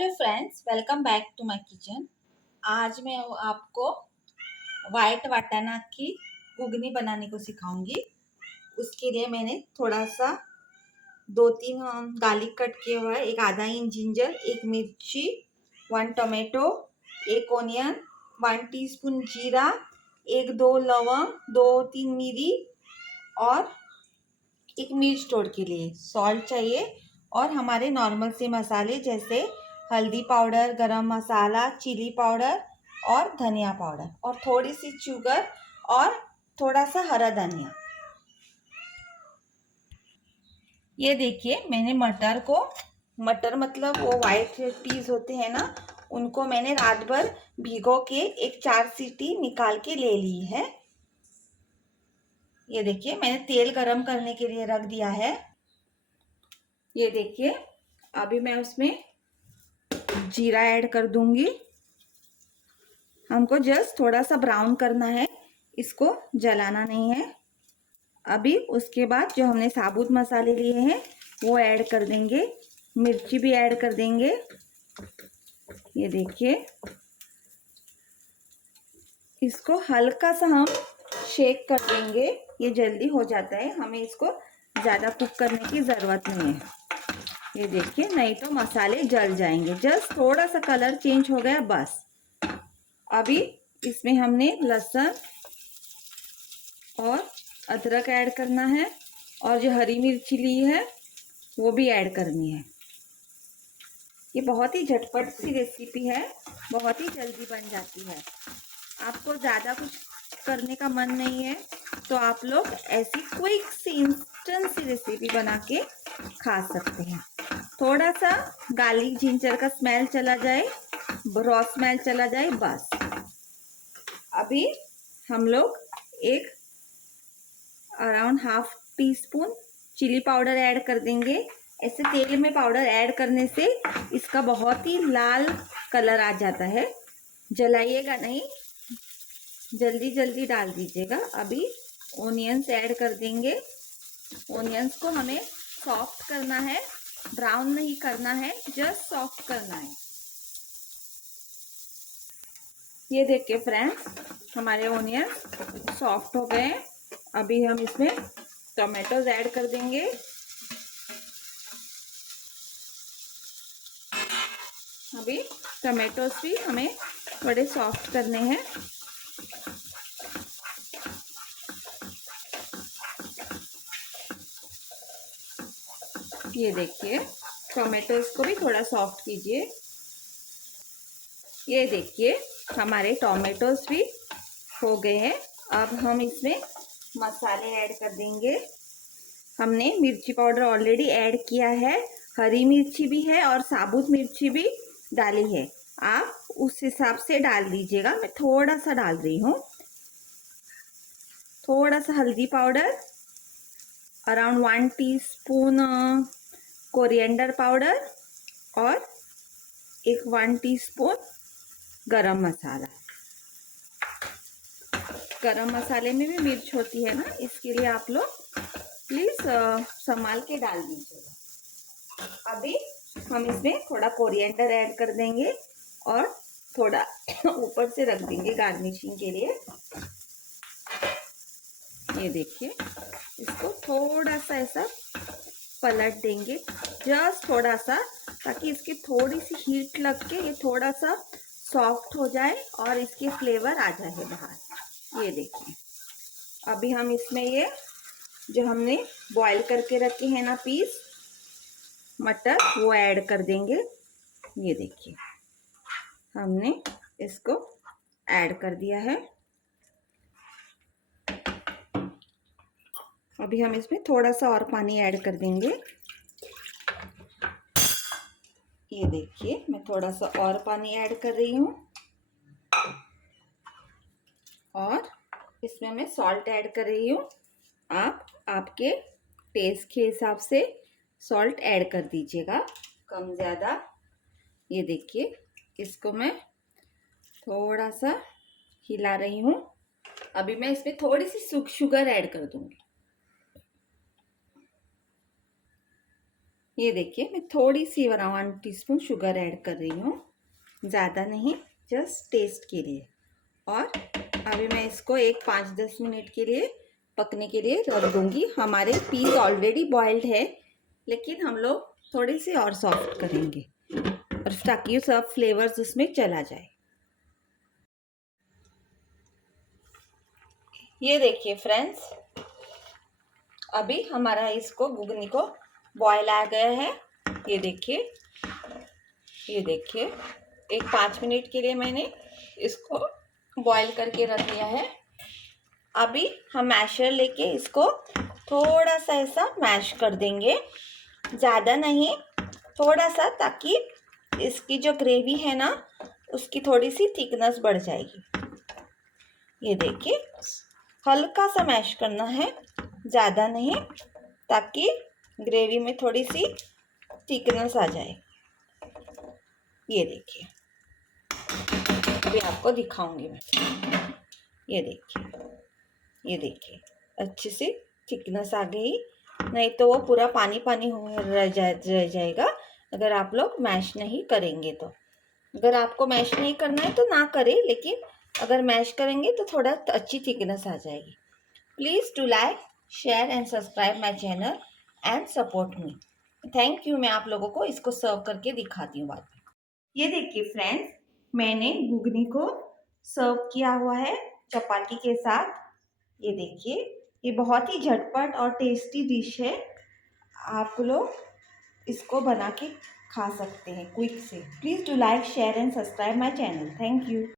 Hello friends, welcome back to my kitchen. आज मैं आपको वाइट वाटाना की घुगनी बनाने को सिखाऊंगी। उसके लिए मैंने थोड़ा सा 2-3 गार्लिक कट किया हुआ है, एक आधा इंच जिंजर, एक मिर्ची, 1 टोमेटो, एक ऑनियन, 1 टीस्पून जीरा, 1-2 लवंग, 2-3 मिरी और एक मिर्च तोड़ के लिए सॉल्ट चाहिए। और हमारे नॉर्मल से मसाले जैसे हल्दी पाउडर, गरम मसाला, चिली पाउडर और धनिया पाउडर और थोड़ी सी शुगर और थोड़ा सा हरा धनिया। ये देखिए, मैंने मटर मतलब वो वाइट पीस होते हैं ना, उनको मैंने रात भर भिगो के एक 4 सीटी निकाल के ले ली है। ये देखिए, मैंने तेल गरम करने के लिए रख दिया है। ये देखिए, अभी मैं उसमें जीरा ऐड कर दूंगी। हमको जस्ट थोड़ा सा ब्राउन करना है, इसको जलाना नहीं है। अभी उसके बाद जो हमने साबुत मसाले लिए हैं वो ऐड कर देंगे, मिर्ची भी ऐड कर देंगे। ये देखिए, इसको हल्का सा हम शेक कर देंगे, ये जल्दी हो जाता है, हमें इसको ज़्यादा कुक करने की ज़रूरत नहीं है। ये देखिए, नहीं तो मसाले जल जाएंगे। जस्ट थोड़ा सा कलर चेंज हो गया बस। अभी इसमें हमने लहसुन और अदरक ऐड करना है और जो हरी मिर्ची ली है वो भी ऐड करनी है। ये बहुत ही झटपट सी रेसिपी है, बहुत ही जल्दी बन जाती है। आपको ज़्यादा कुछ करने का मन नहीं है तो आप लोग ऐसी क्विक सी इंस्टेंट सी रेसिपी बना के खा सकते हैं। थोड़ा सा गार्लिक जिंजर का स्मेल चला जाए, रॉ स्मेल चला जाए बस। अभी हम लोग एक around half teaspoon chilli powder add कर देंगे। ऐसे तेल में पाउडर ऐड करने से इसका बहुत ही लाल कलर आ जाता है। जलाइएगा नहीं, जल्दी जल्दी डाल दीजिएगा। अभी ओनियंस ऐड कर देंगे। ओनियंस को हमें सॉफ्ट करना है, ब्राउन नहीं करना है, जस्ट सॉफ्ट करना है। ये देखिए फ्रेंड्स, हमारे ओनियंस सॉफ्ट हो गए हैं। अभी हम इसमें टोमेटोज ऐड कर देंगे। अभी टोमेटोज भी हमें थोड़े सॉफ्ट करने हैं। ये देखिए, टोमेटोज को भी थोड़ा सॉफ्ट कीजिए। ये देखिए, हमारे टोमेटोज भी हो गए हैं। अब हम इसमें मसाले ऐड कर देंगे। हमने मिर्ची पाउडर ऑलरेडी ऐड किया है, हरी मिर्ची भी है और साबुत मिर्ची भी डाली है। आप उस हिसाब से डाल दीजिएगा। मैं थोड़ा सा डाल रही हूँ। थोड़ा सा हल्दी powder, around 1 teaspoon coriander powder और एक 1 टीस्पून गरम मसाला। गरम मसाले में भी मिर्च होती है ना, इसके लिए आप लोग प्लीज संभाल के डाल दीजिएगा। अभी हम इसमें थोड़ा कोरिएंडर ऐड कर देंगे और थोड़ा ऊपर से रख देंगे गार्निशिंग के लिए। ये देखिए, इसको थोड़ा सा ऐसा पलट देंगे, जस्ट थोड़ा सा, ताकि इसकी थोड़ी सी हीट लग के ये थोड़ा सा सॉफ्ट हो जाए और इसके फ्लेवर आ जाए बाहर। ये देखिए, अभी हम इसमें ये जो हमने बॉईल करके रखे हैं ना पीस मटर, वो ऐड कर देंगे। ये देखिए, हमने इसको ऐड कर दिया है। अभी हम इसमें थोड़ा सा और पानी ऐड कर देंगे। ये देखिए, मैं थोड़ा सा और पानी ऐड कर रही हूँ और इसमें मैं सॉल्ट ऐड कर रही हूँ। आप आपके टेस्ट के हिसाब से सॉल्ट ऐड कर दीजिएगा, कम ज़्यादा। ये देखिए, इसको मैं थोड़ा सा हिला रही हूँ। अभी मैं इसमें थोड़ी सी शुगर ऐड कर दूंगी। ये देखिए मैं थोड़ी सी 1 टीस्पून शुगर ऐड कर रही हूँ, ज़्यादा नहीं, जस्ट टेस्ट के लिए। और अभी मैं इसको 5-10 मिनट के लिए पकने के लिए रख दूँगी। हमारे पीस ऑलरेडी बॉइल्ड है, लेकिन हम लोग थोड़ी सी और सॉफ्ट करेंगे और ताकि सब फ्लेवर्स उसमें चला जाए। ये देखिए फ्रेंड्स, अभी हमारा इसको घुगनी को बॉयल आ गया है। ये देखिए, ये देखिए 5 मिनट के लिए मैंने इसको बॉईल करके रख लिया है। अभी हम मैशर लेके इसको थोड़ा सा ऐसा मैश कर देंगे, ज़्यादा नहीं, थोड़ा सा, ताकि इसकी जो ग्रेवी है ना उसकी थोड़ी सी थिकनेस बढ़ जाएगी। ये देखिए हल्का सा मैश करना है, ज़्यादा नहीं, ताकि ग्रेवी में थोड़ी सी थिकनेस आ जाए। ये देखिए अभी आपको दिखाऊंगी मैं। ये देखिए, ये देखिए अच्छे से थिकनेस आ गई, नहीं तो वो पूरा पानी पानी रह जाएगा अगर आप लोग मैश नहीं करेंगे तो। अगर आपको मैश नहीं करना है तो ना करें, लेकिन अगर मैश करेंगे तो थोड़ा अच्छी थिकनेस आ जाएगी। Please do like, share and subscribe my channel and support me. Thank you. मैं आप लोगों को इसको सर्व करके दिखाती हूँ बाद में। ये देखिए फ्रेंड्स, मैंने घुगनी को सर्व किया हुआ है चपाती के साथ। ये देखिए, ये बहुत ही झटपट और टेस्टी डिश है। आप लोग इसको बना के खा सकते हैं क्विक से। Please do like, share and subscribe my channel. Thank you.